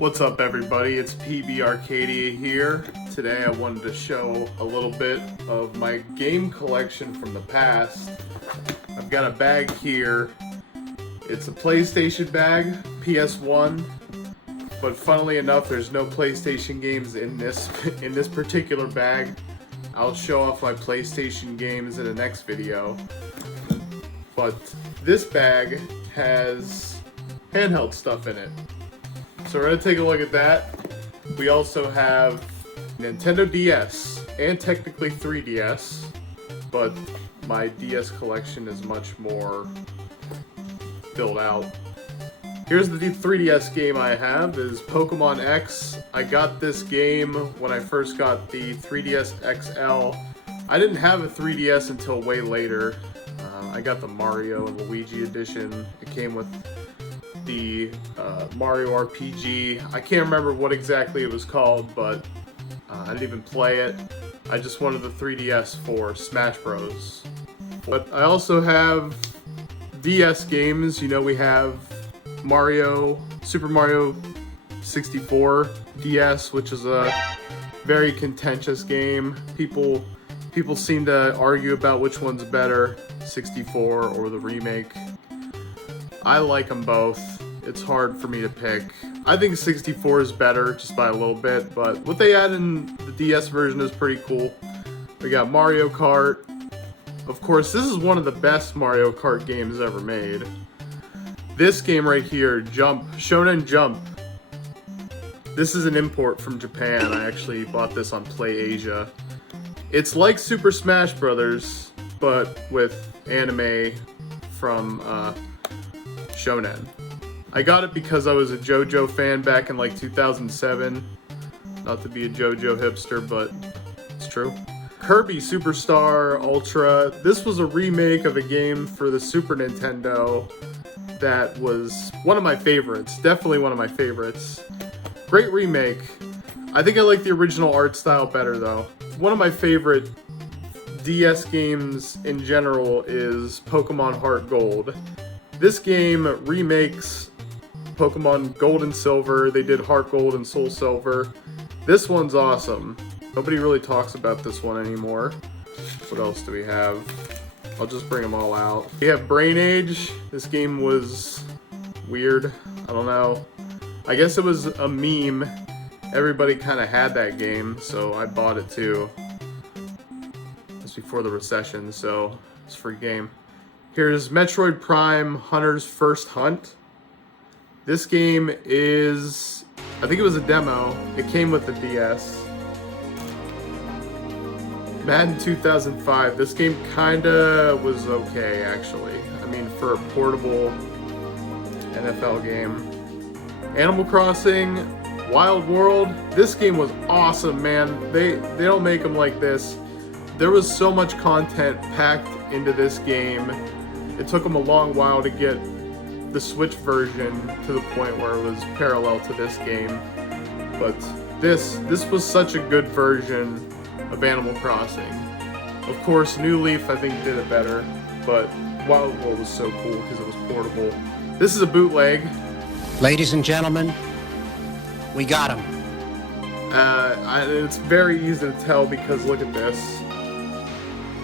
What's up, everybody? It's PB Arcadia here. Today I wanted to show a little bit of my game collection from the past. I've got a bag here. It's a PlayStation bag, PS1, but funnily enough, there's no PlayStation games in this particular bag. I'll show off my PlayStation games in the next video. But this bag has handheld stuff in it. So we're going to take a look at that. We also have Nintendo DS and technically 3DS, but my DS collection is much more filled out. Here's the 3DS game I have, is Pokemon X. I got this game when I first got the 3DS XL. I didn't have a 3DS until way later. I got the Mario and Luigi edition. It came with the Mario RPG. I can't remember what exactly it was called, but I didn't even play it. I just wanted the 3DS for Smash Bros. But I also have DS games. You know, we have Super Mario 64 DS, which is a very contentious game. People seem to argue about which one's better, 64 or the remake. I like them both. It's hard for me to pick. I think 64 is better just by a little bit, but what they add in the DS version is pretty cool. We got Mario Kart. Of course, this is one of the best Mario Kart games ever made. This game right here, Shonen Jump. This is an import from Japan. I actually bought this on Play Asia. It's like Super Smash Bros., but with anime from Shonen. I got it because I was a JoJo fan back in like 2007. Not to be a JoJo hipster, but it's true. Kirby Superstar Ultra. This was a remake of a game for the Super Nintendo that was one of my favorites. Definitely one of my favorites. Great remake. I think I like the original art style better though. One of my favorite DS games in general is Pokemon Heart Gold. This game remakes Pokemon Gold and Silver. They did Heart Gold and Soul Silver. This one's awesome. Nobody really talks about this one anymore. What else do we have? I'll just bring them all out. We have Brain Age. This game was weird. I don't know. I guess it was a meme. Everybody kind of had that game, so I bought it too. It's before the recession, so it's a free game. Here's Metroid Prime Hunter's First Hunt. This game is, I think it was a demo. It came with the DS. Madden 2005. This game kinda was okay, actually. I mean, for a portable NFL game. Animal Crossing Wild World. This game was awesome, man. They don't make them like this. There was so much content packed into this game. It took them a long while to get the Switch version to the point where it was parallel to this game. But this was such a good version of Animal Crossing. Of course, New Leaf I think did it better, but Wild World was so cool because it was portable. This is a bootleg. Ladies and gentlemen, we got him. It's very easy to tell because look at this.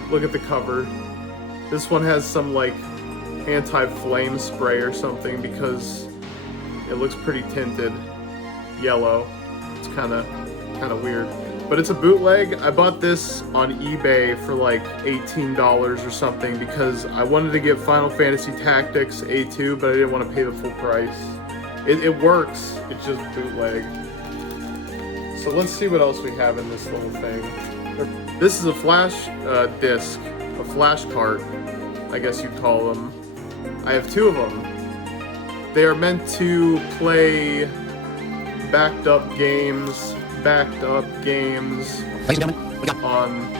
Look at the cover. This one has some like anti-flame spray or something because it looks pretty tinted yellow. It's kind of weird, but it's a bootleg. I bought this on eBay for like $18 or something because I wanted to get Final Fantasy Tactics A2, but I didn't want to pay the full price. It works, it's just bootleg. So let's see what else we have in this little thing. This is a flash disc, a flash cart, I guess you'd call them. I have two of them. They are meant to play backed up games on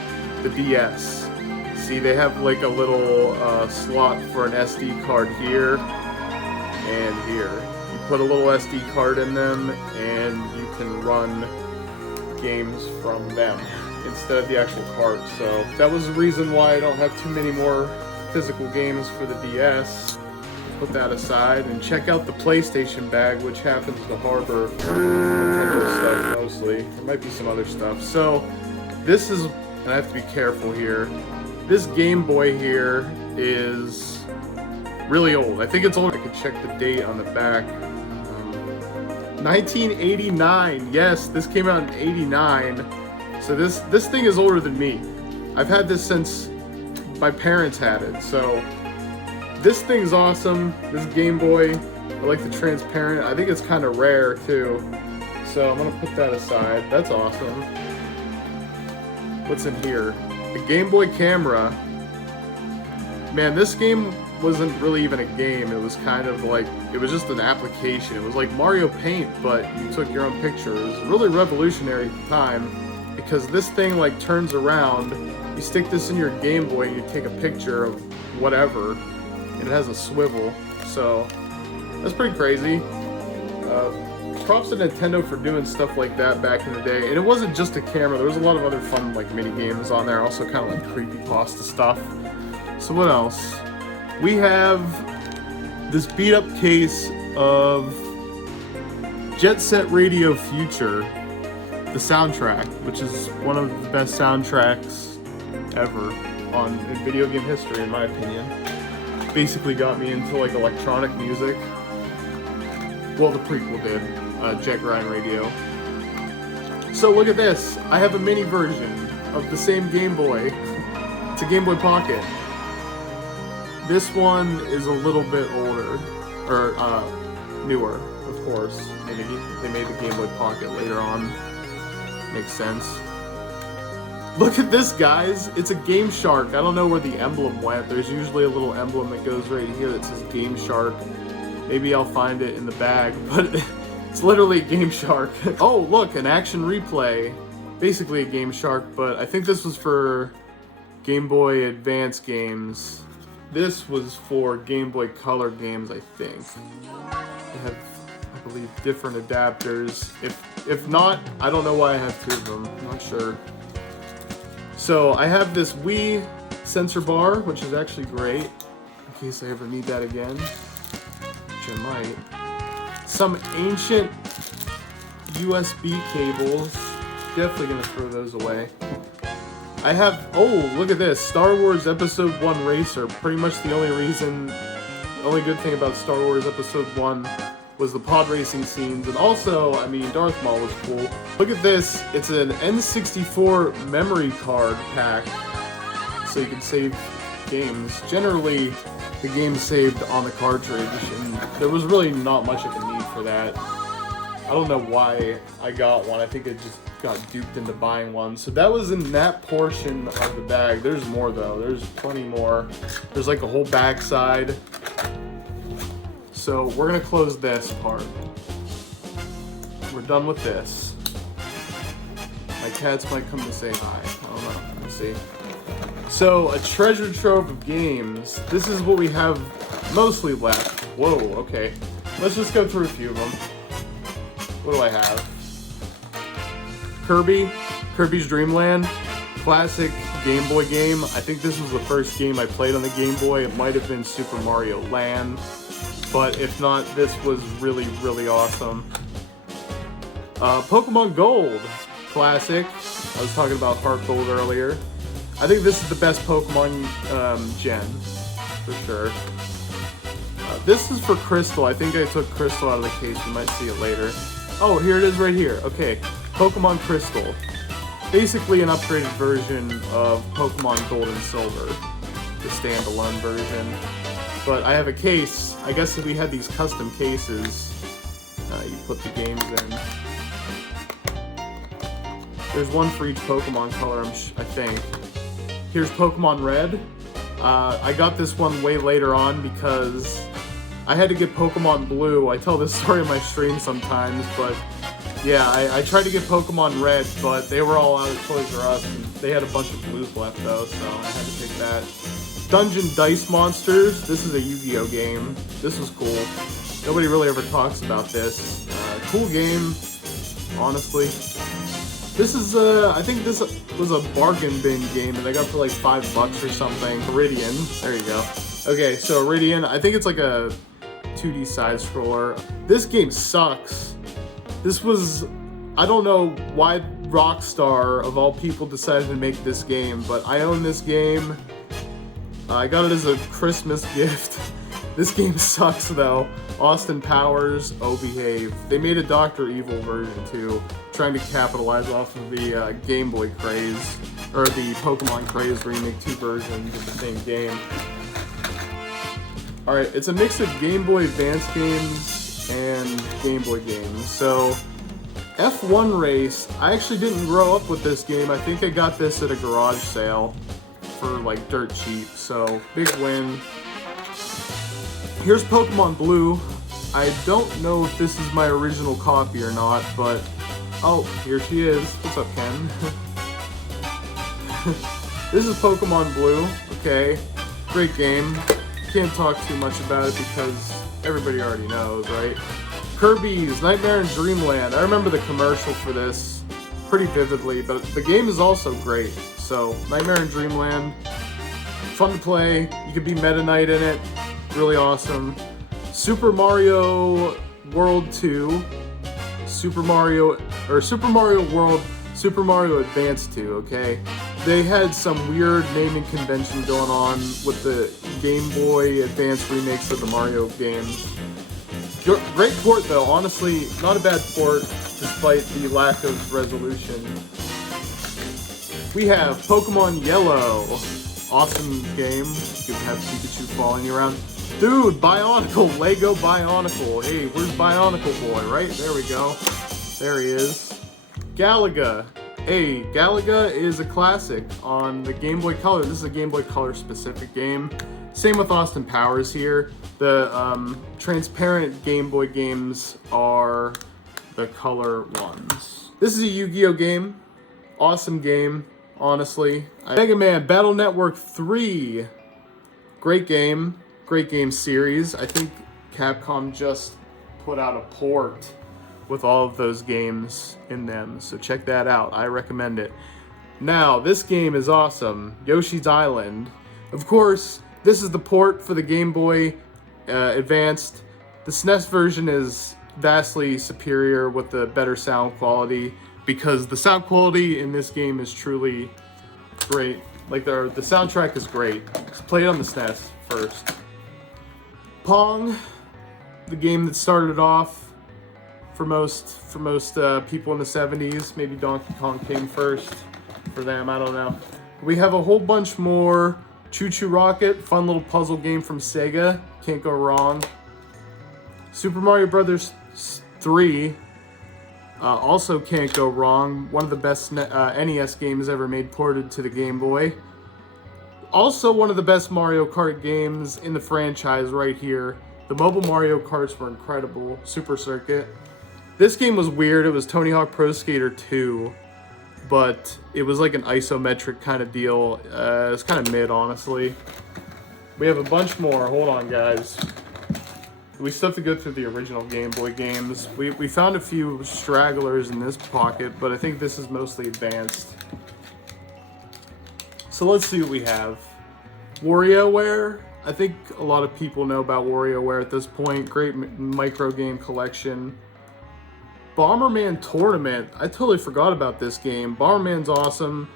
the DS. See, they have like a little slot for an SD card here and here. You put a little SD card in them and you can run games from them instead of the actual cart. So that was the reason why I don't have too many more physical games for the DS. put that aside and check out the PlayStation bag, which happens to harbor Nintendo stuff mostly. There might be some other stuff. So this is, and I have to be careful here, this Game Boy here is really old. I think it's old. I could check the date on the back. 1989. Yes, this came out in 89. So this thing is older than me. I've had this since my parents had it. So this thing's awesome. This Game Boy, I like the transparent. I think it's kind of rare too. So I'm gonna put that aside. That's awesome. What's in here? The Game Boy camera. Man, this game wasn't really even a game. It was kind of like, it was just an application. It was like Mario Paint, but you took your own picture. It was really revolutionary at the time because this thing like turns around. You stick this in your Game Boy and you take a picture of whatever, and it has a swivel. So that's pretty crazy. Props to Nintendo for doing stuff like that back in the day. And it wasn't just a camera. There was a lot of other fun like mini games on there. Also kind of like creepypasta stuff. So what else? We have this beat up case of Jet Set Radio Future, the soundtrack, which is one of the best soundtracks ever in video game history, in my opinion. Basically got me into like electronic music. Well, the prequel did, Jet Grind Radio. So look at this. I have a mini version of the same Game Boy. It's a Game Boy Pocket. This one is a little bit older, or newer, of course. Maybe they made the Game Boy Pocket later on. Makes sense. Look at this, guys. It's a Game Shark. I don't know where the emblem went. There's usually a little emblem that goes right here that says Game Shark. Maybe I'll find it in the bag, but it's literally a Game Shark. Oh, look, an action replay. Basically a Game Shark, but I think this was for Game Boy Advance games. This was for Game Boy Color games, I think. They have, I believe, different adapters. If not, I don't know why I have two of them. I'm not sure. So I have this Wii sensor bar, which is actually great, in case I ever need that again, which I might. Some ancient USB cables. Definitely gonna throw those away. I have, oh, look at this, Star Wars Episode 1 Racer. Pretty much the only good thing about Star Wars Episode 1 was the pod racing scenes, and also, I mean, Darth Maul was cool. Look at this, it's an N64 memory card pack, so you can save games. Generally, the game's saved on the cartridge, and there was really not much of a need for that. I don't know why I got one. I think I just got duped into buying one. So that was in that portion of the bag. There's more though. There's plenty more. There's like a whole backside. So we're gonna close this part. We're done with this. My cats might come to say hi. I don't know. We'll see. So a treasure trove of games. This is what we have mostly left. Whoa, okay. Let's just go through a few of them. What do I have? Kirby's Dream Land, classic Game Boy game. I think this was the first game I played on the Game Boy. It might have been Super Mario Land, but if not, this was really, really awesome. Pokemon Gold, classic. I was talking about Heart Gold earlier. I think this is the best Pokemon gen, for sure. This is for Crystal. I think I took Crystal out of the case. You might see it later. Oh, here it is right here. Okay, Pokemon Crystal. Basically an upgraded version of Pokemon Gold and Silver. The standalone version. But I have a case. I guess if we had these custom cases, you put the games in. There's one for each Pokemon color, I think. Here's Pokemon Red. I got this one way later on because I had to get Pokemon Blue. I tell this story in my stream sometimes, but yeah, I tried to get Pokemon Red, but they were all out of Toys R Us, and they had a bunch of blues left though, so I had to pick that. Dungeon Dice Monsters. This is a Yu-Gi-Oh game. This was cool. Nobody really ever talks about this. Cool game, honestly. This is, I think this was a bargain bin game that I got for like $5 or something. Iridian, there you go. Okay, so Iridian, I think it's like a 2D side scroller. This game sucks. This was, I don't know why Rockstar of all people decided to make this game, but I own this game. I got it as a Christmas gift. This game sucks though. Austin Powers, oh behave. They made a Dr. Evil version too, trying to capitalize off of the Game Boy craze, or the Pokemon craze, where you make two versions of the same game. Alright, it's a mix of Game Boy Advance games and Game Boy games. So, F1 Race, I actually didn't grow up with this game. I think I got this at a garage sale for like dirt cheap, so big win. Here's Pokemon Blue. I don't know if this is my original copy or not, but oh, here she is. What's up, Ken? This is Pokemon Blue. Okay, great game. Can't talk too much about it because everybody already knows, right? Kirby's Nightmare in Dreamland. I remember the commercial for this pretty vividly, but the game is also great. So, Nightmare in Dreamland, fun to play. You could be Meta Knight in it. Really awesome. Super Mario World 2, Super Mario World, Super Mario Advance 2, okay? They had some weird naming convention going on with the Game Boy Advance remakes of the Mario games. Great port though, honestly, not a bad port despite the lack of resolution. We have Pokemon Yellow. Awesome game. You can have Pikachu following you around. Dude, Bionicle, Lego Bionicle. Hey, where's Bionicle Boy? Right, there we go. There he is. Galaga. Hey, Galaga is a classic on the Game Boy Color. This is a Game Boy Color specific game. Same with Austin Powers here. The transparent Game Boy games are the color ones. This is a Yu-Gi-Oh game. Awesome game, honestly. Mega Man Battle Network 3. Great game. Great game series. I think Capcom just put out a port with all of those games in them, so check that out. I recommend it. Now, this game is awesome. Yoshi's Island. Of course, this is the port for the Game Boy Advanced. The SNES version is vastly superior with the better sound quality, because the sound quality in this game is truly great. Like, the soundtrack is great. Just play it on the SNES first. Pong, the game that started off for most people in the 70s. Maybe Donkey Kong came first for them, I don't know. We have a whole bunch more. Choo Choo Rocket, fun little puzzle game from Sega. Can't go wrong. Super Mario Brothers 3, also can't go wrong. One of the best NES games ever made ported to the Game Boy. Also one of the best Mario Kart games in the franchise right here. The mobile Mario Karts were incredible. Super Circuit. This game was weird. It was Tony Hawk Pro Skater 2, but it was like an isometric kind of deal. It's kind of mid, honestly. We have a bunch more. Hold on, guys. We still have to go through the original Game Boy games. We found a few stragglers in this pocket, but I think this is mostly advanced. So let's see what we have. WarioWare. I think a lot of people know about WarioWare at this point. Great micro game collection. Bomberman Tournament. I totally forgot about this game. Bomberman's awesome.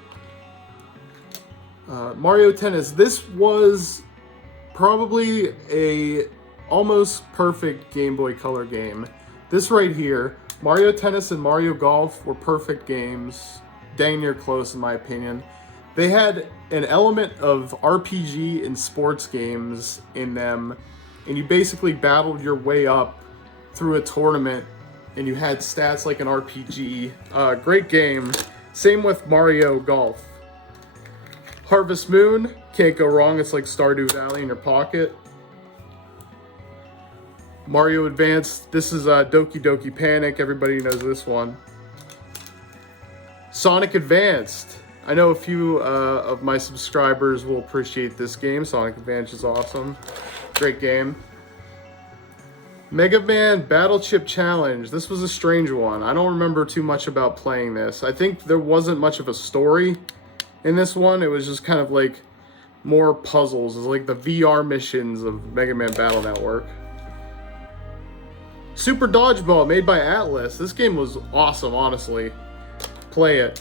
Mario Tennis. This was probably a almost perfect Game Boy Color game. This right here, Mario Tennis and Mario Golf were perfect games. Dang near close in my opinion. They had an element of RPG and sports games in them, and you basically battled your way up through a tournament, and you had stats like an RPG. Great game. Same with Mario Golf. Harvest Moon, can't go wrong. It's like Stardew Valley in your pocket. Mario Advance, this is Doki Doki Panic. Everybody knows this one. Sonic Advanced. I know a few of my subscribers will appreciate this game. Sonic Advance is awesome. Great game. Mega Man Battle Chip Challenge. This was a strange one. I don't remember too much about playing this. I think there wasn't much of a story in this one. It was just kind of like more puzzles. It's like the VR missions of Mega Man Battle Network. Super Dodgeball, made by Atlas. This game was awesome, honestly. Play it.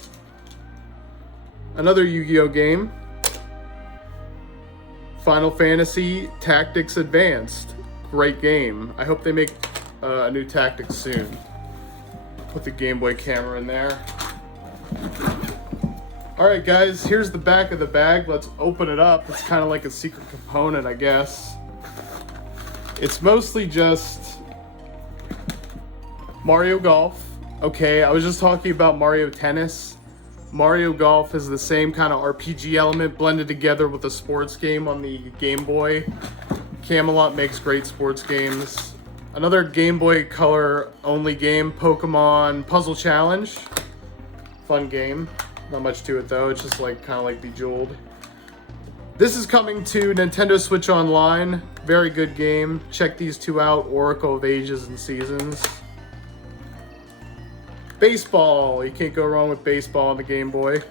Another Yu-Gi-Oh game. Final Fantasy Tactics Advanced. Great game. I hope they make a new Tactics soon. Put the Game Boy camera in there. Alright guys, here's the back of the bag. Let's open it up. It's kind of like a secret component, I guess. It's mostly just Mario Golf. Okay, I was just talking about Mario Tennis. Mario Golf is the same kind of RPG element blended together with a sports game on the Game Boy. Camelot makes great sports games. Another Game Boy Color only game, Pokemon Puzzle Challenge. Fun game. Not much to it though, it's just like kind of like Bejeweled. This is coming to Nintendo Switch Online. Very good game. Check these two out, Oracle of Ages and Seasons. Baseball, you can't go wrong with baseball on the Game Boy.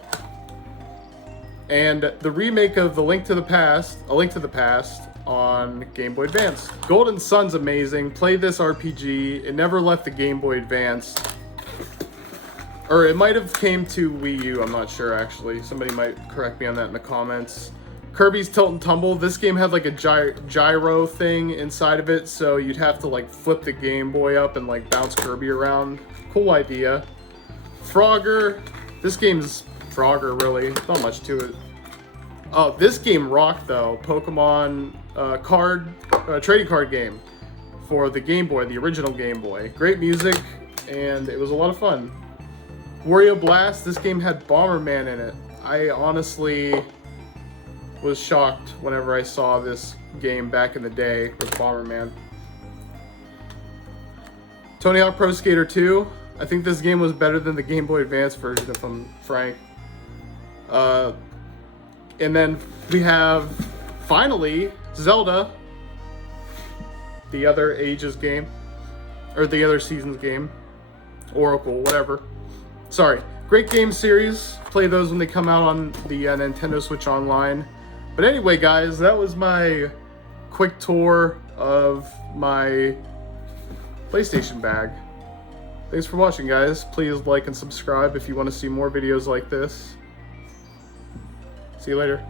And the remake of A Link to the Past on Game Boy Advance. Golden Sun's amazing. Play this RPG. It never left the Game Boy Advance. Or it might have came to Wii U, I'm not sure actually. Somebody might correct me on that in the comments. Kirby's Tilt and Tumble. This game had like a gyro thing inside of it, so you'd have to like flip the Game Boy up and like bounce Kirby around. Cool idea. Frogger. This game's Frogger, really. Not much to it. Oh, this game rocked though. Pokemon trading card game for the Game Boy, the original Game Boy. Great music, and it was a lot of fun. Wario Blast. This game had Bomberman in it. I honestly was shocked whenever I saw this game back in the day with Bomberman. Tony Hawk Pro Skater 2. I think this game was better than the Game Boy Advance version, if I'm frank. And then we have, finally, Zelda. The other Ages game. Or the other Seasons game. Oracle, whatever. Sorry. Great game series. Play those when they come out on the Nintendo Switch Online. But anyway, guys, that was my quick tour of my PlayStation bag. Thanks for watching, guys. Please like and subscribe if you want to see more videos like this. See you later.